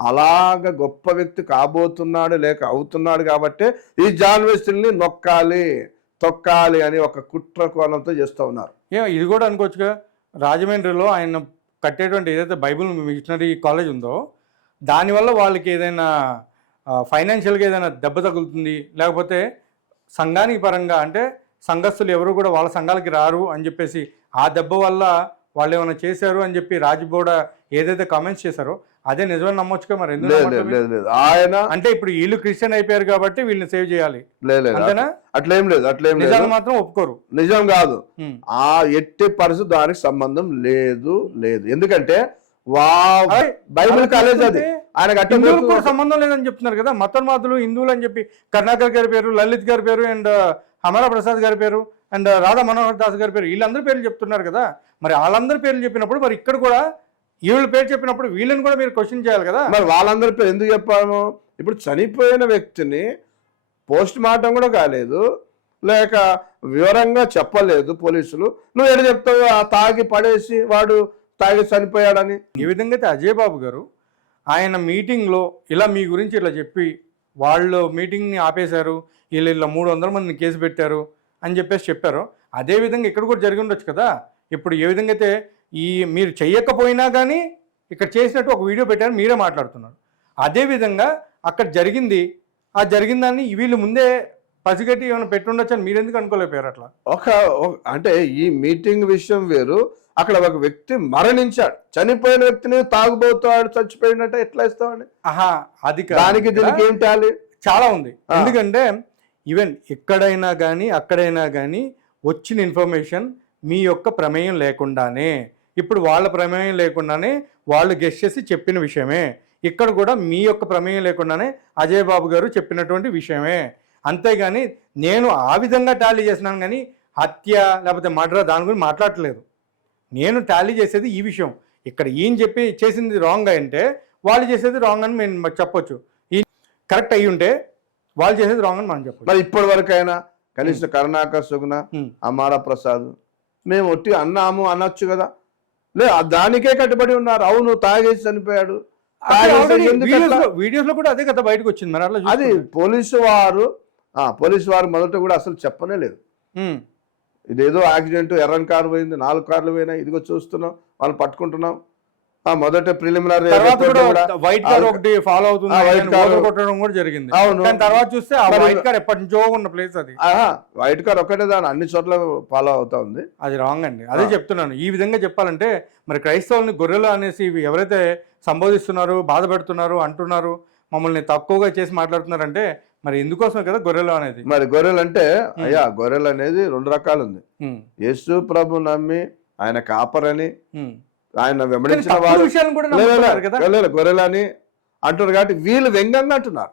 అలాగ గొప్ప వ్యక్తి కాబోతున్నాడు లేక అవుతున్నాడు కాబట్టి ఈ జాన్ వెస్లీని తొక్కాలి అని ఒక కుట్ర కోణంతో చేస్తూ ఉన్నారు. ఇది కూడా అనుకోవచ్చుగా, రాజమండ్రిలో ఆయన కట్టేటువంటి ఏదైతే బైబిల్ మిషనరీ కాలేజ్ ఉందో దానివల్ల వాళ్ళకి ఏదైనా ఫైనాన్షియల్గా ఏదైనా దెబ్బ తగులుతుంది, లేకపోతే సంఘానికి పరంగా అంటే సంఘస్థులు ఎవరు కూడా వాళ్ళ సంఘాలకి రారు అని చెప్పేసి ఆ దెబ్బ వల్ల వాళ్ళు ఏమైనా చేశారు అని చెప్పి రాజ్బోడ ఏదైతే కామెంట్స్ చేశారో అదే నిజమని నమ్మొచ్చుగా. మరి ఆయన అంటే ఇప్పుడు వీళ్ళు క్రిస్టియన్ అయిపోయారు కాబట్టి వీళ్ళని సేవ్ చేయాలి అంతేనా? అట్లేం లేదు, మాత్రం ఒప్పుకోరు. నిజం కాదు. ఆ ఎట్టి పరిస్థితి దానికి సంబంధం లేదు. ఎందుకంటే బైబిల్ కాలేజ్ అది. ఆయన హిందువులకు కూడా సంబంధం లేదని చెప్తున్నారు కదా, మతోన్మాదులు హిందువులు అని చెప్పి కరుణాకర్ గారి పేరు, లలిత్ గారి పేరు, అండ్ హమారా ప్రసాద్ గారి పేరు, అండ్ రాధా మనోహర్ దాస్ గారి పేరు, వీళ్ళందరి పేర్లు చెప్తున్నారు కదా. మరి వాళ్ళందరి పేర్లు చెప్పినప్పుడు మరి ఇక్కడ కూడా వీళ్ళ పేరు చెప్పినప్పుడు వీళ్ళని కూడా మీరు క్వశ్చన్ చేయాలి కదా. మరి వాళ్ళందరి పేరు ఎందుకు చెప్పాము? ఇప్పుడు చనిపోయిన వ్యక్తిని పోస్ట్ మార్టం కూడా కాలేదు, లేక వివరంగా చెప్పలేదు పోలీసులు, నువ్వు ఎక్కడ చెప్తావు తాగి పడేసి వాడు తాగి చనిపోయాడని? ఈ విధంగా అయితే అజయ్ బాబు గారు ఆయన మీటింగ్లో ఇలా మీ గురించి ఇలా చెప్పి వాళ్ళు మీటింగ్ని ఆపేశారు, వీళ్ళు ఇలా 300 మందిని కేసు పెట్టారు అని చెప్పేసి చెప్పారు. అదేవిధంగా ఇక్కడ కూడా జరిగి ఉండొచ్చు కదా. ఇప్పుడు ఏ విధంగా అయితే మీరు చెయ్యకపోయినా కానీ ఇక్కడ చేసినట్టు ఒక వీడియో పెట్టారు, మీరే మాట్లాడుతున్నారు. అదేవిధంగా అక్కడ జరిగింది, ఆ జరిగిన దాన్ని వీళ్ళు ముందే పసిగట్టి ఏమైనా పెట్టుండొచ్చు అని మీరెందుకు అనుకోలేకపోయారు అట్లా? అంటే ఈ మీటింగ్ విషయం వేరు, అక్కడ ఒక వ్యక్తి మరణించాడు, చనిపోయిన వ్యక్తిని తాగుబోతాడు చచ్చిపోయినట్టు ఎట్లా ఇస్తామని? అది దానికి దీనికి ఏం టాలీ? చాలా ఉంది. ఎందుకంటే ఈవెన్ ఎక్కడైనా కానీ అక్కడైనా కానీ వచ్చిన ఇన్ఫర్మేషన్ మీ యొక్క ప్రమేయం లేకుండానే, ఇప్పుడు వాళ్ళ ప్రమేయం లేకుండానే వాళ్ళు గెస్ట్ చేసి చెప్పిన విషయమే, ఇక్కడ కూడా మీ యొక్క ప్రమేయం లేకుండానే అజయ్ బాబు గారు చెప్పినటువంటి విషయమే. అంతేగాని నేను ఆ విధంగా టాలీ చేసినాను కానీ హత్య లేకపోతే మర్డర్ దాని గురించి మాట్లాడట్లేదు. నేను టాలీ చేసేది ఈ విషయం. ఇక్కడ ఈయన చెప్పి చేసింది రాంగ్ అంటే వాళ్ళు చేసేది రాంగ్ అని మేము చెప్పొచ్చు, ఈ కరెక్ట్ అయ్యి ఉంటే వాళ్ళు చేసేది రాంగ్ అని మనం చెప్పొచ్చు. మరి ఇప్పటి వరకు అయినా కనీసం కరుణాకర్ సుగుణ, అమారా ప్రసాద్ మేము ఒట్టి అన్నాము అనొచ్చు కదా, లే దానికే కట్టుబడి ఉన్నారు. అవును తాగేసి చనిపోయాడు, వీడియోస్ లో కూడా అదే కదా బయటకు వచ్చింది. మరి అట్లా అది పోలీసు వారు మొదట కూడా అసలు చెప్పనే లేదు. ఇదేదో యాక్సిడెంట్, ఎర్రన్ కారు పోయింది, 4 కార్లు పోయినాయి, ఇదిగో చూస్తున్నాం, వాళ్ళు పట్టుకుంటున్నాం. మొదట ప్రిలిమినరీ వైట్ కార్ ఒకటి ఫాలో అవుతుంది కొట్టడం కూడా జరిగింది. అవును, తర్వాత చూస్తే ఆ వైట్ కార్ ఎప్పటి నుంచో ఉన్న ప్లేస్ అది. వైట్ కార్ ఒక్కటే దాని అన్ని చోట్ల ఫాలో అవుతా ఉంది. అది రాంగ్ అండి. అదే చెప్తున్నాను. ఈ విధంగా చెప్పాలంటే మరి క్రైస్తవుల్ని గొర్రెలు అనేసి ఎవరైతే సంబోధిస్తున్నారు, బాధ పెడుతున్నారు, అంటున్నారు, మమ్మల్ని తక్కువగా చేసి మాట్లాడుతున్నారంటే మరి ఎందుకోసం కదా గొర్రెలు అనేది. మరి గొర్రెలు అంటే అయ్యా గొర్రెలు అనేది 2 రకాలు ఉంది. యేసు ప్రభు నమ్మి ఆయన కాపరని ఆయన వెంబడించిన వారు గొర్రెలని అంటున్నారు కాబట్టి వీళ్ళు వ్యంగ్యంగా అంటున్నారు.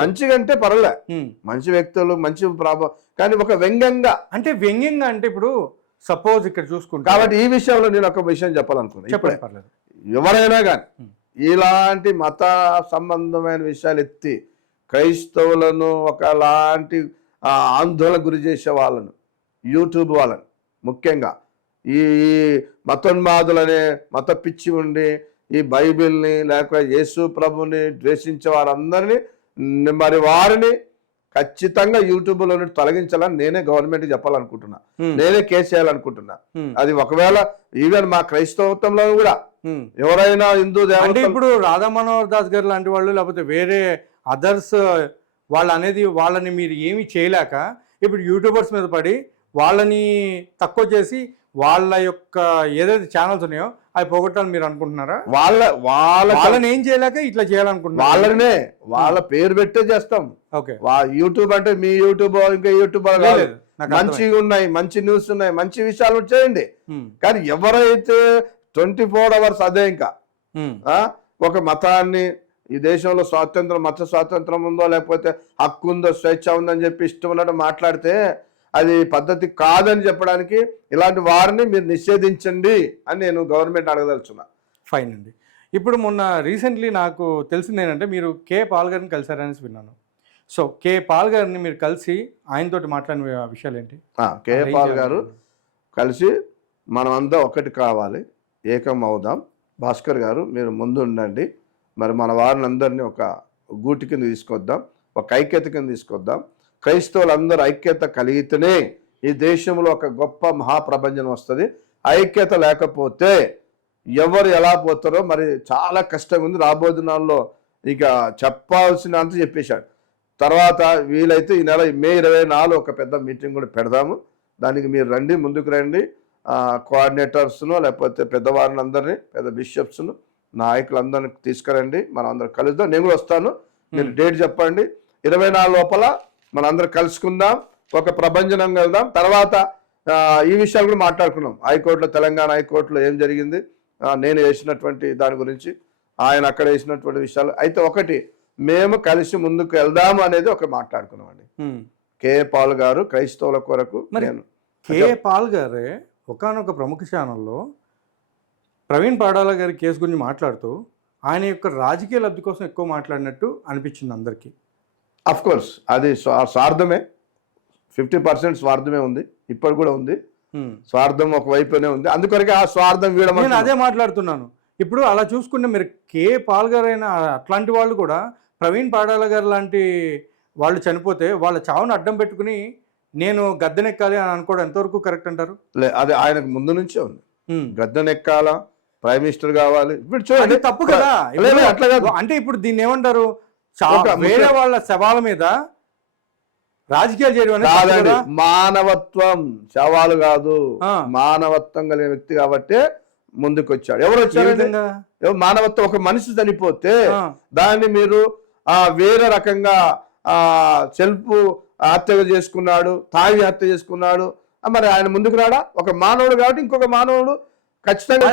మంచిగా అంటే పర్వాలే, మంచి వ్యక్తులు మంచి ప్రభావం, కానీ ఒక వ్యంగ్యంగా అంటే వ్యంగ్యంగా అంటే ఇప్పుడు సపోజ్ ఇక్కడ చూసుకుంటే, కాబట్టి ఈ విషయంలో నేను ఒక విషయం చెప్పాలనుకున్నాను. ఎవరైనా కానీ ఇలాంటి మత సంబంధమైన విషయాలు ఎత్తి క్రైస్తవులను ఒకలాంటి ఆందోళన గురి చేసే వాళ్ళను, యూట్యూబ్ వాళ్ళని, ముఖ్యంగా ఈ మతోన్మాదులనే మత పిచ్చి ఉండి ఈ బైబిల్ని లేకపోతే యేసు ప్రభుని ద్వేషించే వారందరినీ మరి వారిని ఖచ్చితంగా యూట్యూబ్లో తొలగించాలని నేనే గవర్నమెంట్కి చెప్పాలనుకుంటున్నా, నేనే కేసు చేయాలనుకుంటున్నా. అది ఒకవేళ ఈవెన్ మా క్రైస్తవత్వంలో కూడా ఎవరైనా హిందూ అంటే ఇప్పుడు రాధా మనోహర్ దాస్ గారు లాంటి వాళ్ళు లేకపోతే వేరే అదర్స్ వాళ్ళు అనేది వాళ్ళని మీరు ఏమి చేయలేక ఇప్పుడు యూట్యూబర్స్ మీద పడి వాళ్ళని తక్కువ చేసి వాళ్ళ యొక్క ఏదైతే ఛానల్స్ ఉన్నాయో అవి పోగొట్టాలని మీరు అనుకుంటున్నారా? వాళ్ళని ఏం చేయలేక ఇట్లా చేయాలనుకుంటున్నారు. వాళ్ళ పేరు పెట్టే చేస్తాం. ఓకే, యూట్యూబ్ అంటే మీ యూట్యూబ్ ఇంకా యూట్యూబ్ మంచిగా ఉన్నాయి, మంచి న్యూస్ ఉన్నాయి, మంచి విషయాలు చేయండి. కానీ ఎవరైతే 24 hours అదే ఇంకా ఒక మతాన్ని ఈ దేశంలో స్వాతంత్రం, మత స్వాతంత్రం ఉందో లేకపోతే హక్కు ఉందో, స్వేచ్ఛ ఉందని చెప్పి ఇష్టం ఉన్నట్టు మాట్లాడితే అది పద్ధతి కాదని చెప్పడానికి ఇలాంటి వారిని మీరు నిషేధించండి అని నేను గవర్నమెంట్ అడగదలుచున్నా. ఫైన్ అండి. ఇప్పుడు మొన్న రీసెంట్లీ నాకు తెలిసింది ఏంటంటే మీరు కే పాల్ గారిని కలిసారని విన్నాను. సో కే పాల్ గారిని మీరు కలిసి ఆయనతోటి మాట్లాడిన విషయాలు ఏంటి? కే పాల్ గారు కలిసి మనమంతా ఒకటి కావాలి, ఏకం అవుదాం, భాస్కర్ గారు మీరు ముందు ఉండండి, మరి మన వారిని అందరినీ ఒక గూటి కింద తీసుకొద్దాం, ఒక ఐక్యత కింద తీసుకొద్దాం. క్రైస్తవులందరూ ఐక్యత కలిగితేనే ఈ దేశంలో ఒక గొప్ప మహాప్రపంచం వస్తుంది. ఐక్యత లేకపోతే ఎవరు ఎలా పోతారో మరి చాలా కష్టంగా ఉంది. రాబోయే దినాల్లో ఇక చెప్పాల్సినంత చెప్పేశాడు. తర్వాత వీలైతే ఈ నెల మే 24 ఒక పెద్ద మీటింగ్ కూడా పెడదాము. దానికి మీరు రండి, ముందుకు రండి. కోఆర్డినేటర్స్ను లేకపోతే పెద్దవారిని అందరినీ, పెద్ద బిషప్స్ను, నాయకులందరినీ తీసుకురండి, మనం అందరం కలుద్దాం. నేను కూడా వస్తాను, మీరు డేట్ చెప్పండి. 24 లోపల మనందరం కలుసుకుందాం, ఒక ప్రభంజనం వెళ్దాం. తర్వాత ఈ విషయాలు కూడా మాట్లాడుకున్నాం. హైకోర్టులో, తెలంగాణ హైకోర్టులో ఏం జరిగింది, నేను వేసినటువంటి దాని గురించి, ఆయన అక్కడ వేసినటువంటి విషయాలు అయితే ఒకటి మేము కలిసి ముందుకు వెళ్దాము అనేది ఒక మాట్లాడుకున్నామండి. కే పాల్ గారు క్రైస్తవుల కొరకు, నేను కే పాల్ గారే ఒకానొక ప్రముఖ ఛానల్లో ప్రవీణ్ పాడాల గారి కేసు గురించి మాట్లాడుతూ ఆయన యొక్క రాజకీయ లబ్ధి కోసం ఎక్కువ మాట్లాడినట్టు అనిపించింది అందరికీ. అఫ్ కోర్స్ అది స్వార్థమే, 50% స్వార్థమే ఉంది, ఇప్పుడు కూడా ఉంది. స్వార్థం ఒకవైపునే ఉంది, అందుకొరకే ఆ స్వార్థం వీడమ. నేను అదే మాట్లాడుతున్నాను. ఇప్పుడు అలా చూసుకుంటే మీరు కే పాల్ గారు అయినా అట్లాంటి వాళ్ళు కూడా ప్రవీణ్ పాడాల గారు లాంటి వాళ్ళు చనిపోతే వాళ్ళ చావును అడ్డం పెట్టుకుని నేను గద్దెనెక్కాలి అని అనుకోవడం ఎంతవరకు కరెక్ట్ అంటారు? అది ఆయనకు ముందు నుంచే ఉంది, గద్దెనెక్కాలా, ప్రైమ్ మినిస్టర్ కావాలి. ఇప్పుడు చూడండి తప్పు కదా. అట్లా కాదు అంటే ఇప్పుడు దీన్ని ఏమంటారు, వేరే వాళ్ళ శవాల మీద రాజకీయాలు చేయడం కాదండి. మానవత్వం, శవాలు కాదు, మానవత్వం కలిగిన వ్యక్తి కాబట్టి ముందుకు వచ్చాడు. ఎవరు వచ్చారు? మానవత్వం. ఒక మనిషి చనిపోతే దాన్ని మీరు వేరే రకంగా సెల్ఫ్ హత్య చేసుకున్నాడు, తాగి హత్య చేసుకున్నాడు, మరి ఆయన ముందుకు రాడా? ఒక మానవుడు కాబట్టి ఇంకొక మానవుడు ఖచ్చితంగా.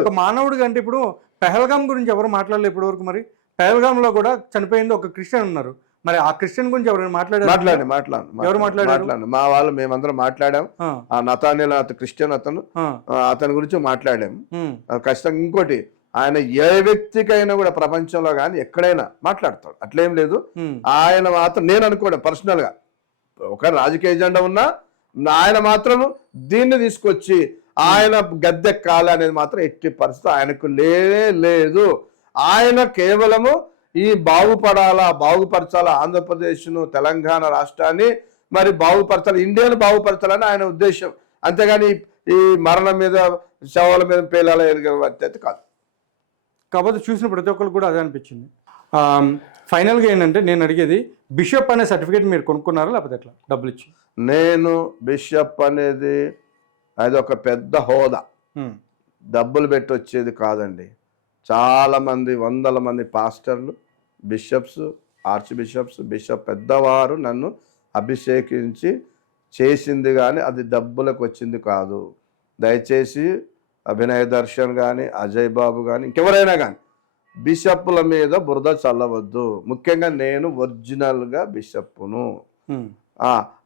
ఒక మానవుడు అంటే ఇప్పుడు పెహల్గాం గురించి ఎవరు మాట్లాడలేదు ఇప్పటి వరకు. మరి పెహల్గాంలో కూడా చనిపోయింది ఒక క్రిస్టియన్ ఉన్నారు, మరి ఆ క్రిస్టియన్ గురించి ఎవరైనా మాట్లాడారు? మాట్లాడాను మా వాళ్ళు, మేమందరం మాట్లాడాం. ఆ నతానియల్ క్రిస్టియన్ అతని గురించి మాట్లాడాం ఖచ్చితంగా. ఇంకోటి, ఆయన ఏ వ్యక్తికైనా కూడా ప్రపంచంలో కానీ ఎక్కడైనా మాట్లాడతాడు, అట్లేం లేదు. ఆయన మాత్రం నేను అనుకోవడం పర్సనల్ గా, ఒక రాజకీయ ఎజెండా ఉన్నా ఆయన మాత్రం దీన్ని తీసుకొచ్చి ఆయన గద్దెక్కాలి అనేది మాత్రం ఎట్టి పరిస్థితి ఆయనకు లేదు. ఆయన కేవలము ఈ బాగుపరచాలా ఆంధ్రప్రదేశ్ను, తెలంగాణ రాష్ట్రాన్ని మరి బాగుపరచాలి, ఇండియాను బాగుపరచాలని ఆయన ఉద్దేశం. అంతేగాని ఈ మరణం మీద, శవాల మీద పేలాల అయితే కాదు. కాకపోతే చూసిన ప్రతి ఒక్కరు కూడా అదే అనిపించింది. ఫైనల్గా ఏంటంటే నేను అడిగేది, బిషప్ అనే సర్టిఫికేట్ మీరు కొనుక్కున్నారా లేకపోతే ఎట్లా డబ్బులు ఇచ్చి? నేను బిషప్ అనేది అది ఒక పెద్ద హోదా, డబ్బులు పెట్టి వచ్చేది కాదండి. చాలామంది, వందల మంది పాస్టర్లు, బిషప్స్, ఆర్చ్ బిషప్స్, బిషప్ పెద్దవారు నన్ను అభిషేకించి చేసింది కానీ అది డబ్బులకు వచ్చింది కాదు. దయచేసి అభినయ దర్శన్ కానీ, అజయ్ బాబు కానీ, ఇంకెవరైనా కానీ బిషప్పుల మీద బురద చల్లవద్దు. ముఖ్యంగా నేను ఒరిజినల్గా బిషప్పును.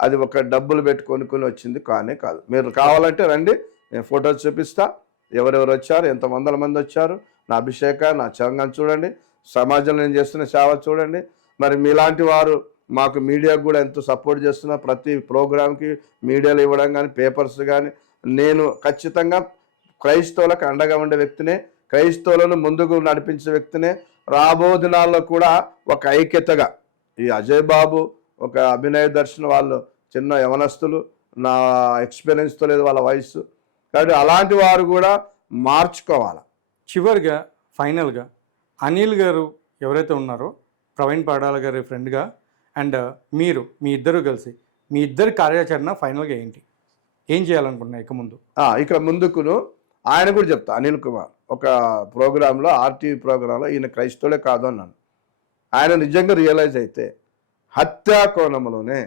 అది ఒక డబ్బులు పెట్టుకొని వచ్చింది కానే కాదు. మీరు కావాలంటే రండి, నేను ఫొటోస్ చూపిస్తా, ఎవరెవరు వచ్చారు, ఎంత వందల మంది వచ్చారు, నా అభిషేక, నా చంగం చూడండి, సమాజంలో నేను చేస్తున్న సేవ చూడండి. మరి మీలాంటి వారు మాకు మీడియాకు కూడా ఎంతో సపోర్ట్ చేస్తున్నా, ప్రతి ప్రోగ్రాంకి మీడియాలు ఇవ్వడం కానీ, పేపర్స్ కానీ. నేను ఖచ్చితంగా క్రైస్తవులకు అండగా ఉండే వ్యక్తినే, క్రైస్తవులను ముందుకు నడిపించే వ్యక్తినే. రాబో దినాల్లో కూడా ఒక ఐక్యతగా ఈ అజయ్ బాబు, ఒక అభినయ దర్శన్ వాళ్ళు చిన్న యవనస్తులు, నా ఎక్స్పీరియన్స్తో లేదు వాళ్ళ వయసు, కాబట్టి అలాంటి వారు కూడా మార్చుకోవాలి. చివరిగా ఫైనల్గా అనిల్ గారు ఎవరైతే ఉన్నారో ప్రవీణ్ పాడాల గారి ఫ్రెండ్గా, అండ్ మీరు, మీ ఇద్దరు కలిసి మీ ఇద్దరి కార్యాచరణ ఫైనల్గా ఏంటి, ఏం చేయాలనుకుంటున్నా ఇక ముందు? ఇక్కడ ముందుకును ఆయన కూడా చెప్తా. అనిల్ కుమార్ ఒక ప్రోగ్రాంలో, ఆర్టీవీ ప్రోగ్రాంలో, ఈయన క్రైస్తవులే కాదు అన్నాను. ఆయన నిజంగా రియలైజ్ అయితే హత్యా కోణంలోనే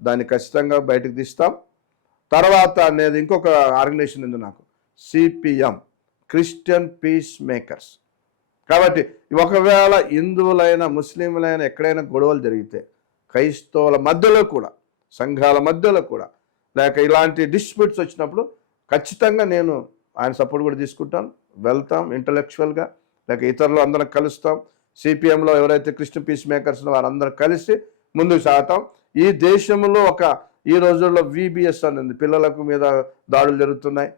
దాన్ని ఖచ్చితంగా బయటకు తీస్తాం. తర్వాత అనేది ఇంకొక ఆర్గనైజేషన్ ఉంది నాకు, సిపిఎం, క్రిస్టియన్ పీస్ మేకర్స్. కాబట్టి ఒకవేళ హిందువులైనా, ముస్లింలైనా ఎక్కడైనా గొడవలు జరిగితే క్రైస్తవుల మధ్యలో కూడా, సంఘాల మధ్యలో కూడా, లేక ఇలాంటి డిస్ప్యూట్స్ వచ్చినప్పుడు ఖచ్చితంగా నేను ఆయన సపోర్ట్ కూడా తీసుకుంటాను. వెళ్తాం ఇంటలెక్చువల్గా, లేక ఇతరులు అందరం కలుస్తాం. సిపిఎంలో ఎవరైతే క్రిస్టియన్ పీస్ మేకర్స్ వారందరం కలిసి ముందుకు సాగుతాం. ఈ దేశంలో ఈ రోజుల్లో VBS అనేది పిల్లలకు మీద దాడులు జరుగుతున్నాయి,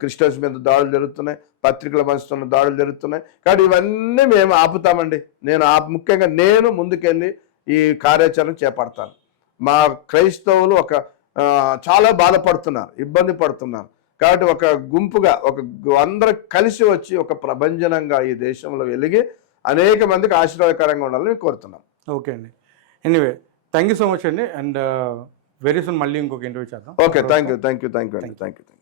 క్రిస్టియన్స్ మీద దాడులు జరుగుతున్నాయి, పత్రికల పంచుతున్న దాడులు జరుగుతున్నాయి. కాబట్టి ఇవన్నీ మేము ఆపుతామండి. ముఖ్యంగా నేను ముందుకెళ్ళి ఈ కార్యాచరణ చేపడతాను. మా క్రైస్తవులు చాలా బాధపడుతున్నారు, ఇబ్బంది పడుతున్నారు. కాబట్టి ఒక గుంపుగా, అందరూ కలిసి వచ్చి ఒక ప్రభంజనంగా ఈ దేశంలో వెలిగి అనేక మందికి ఆశీర్వాదకరంగా ఉండాలని కోరుతున్నాం. ఓకే అండి. Anyway, thank you so much అండి. అండ్ వెరీ సూన్ మళ్ళీ ఇంకొక ఇంటర్వ్యూ చేద్దాం. Okay, thank you.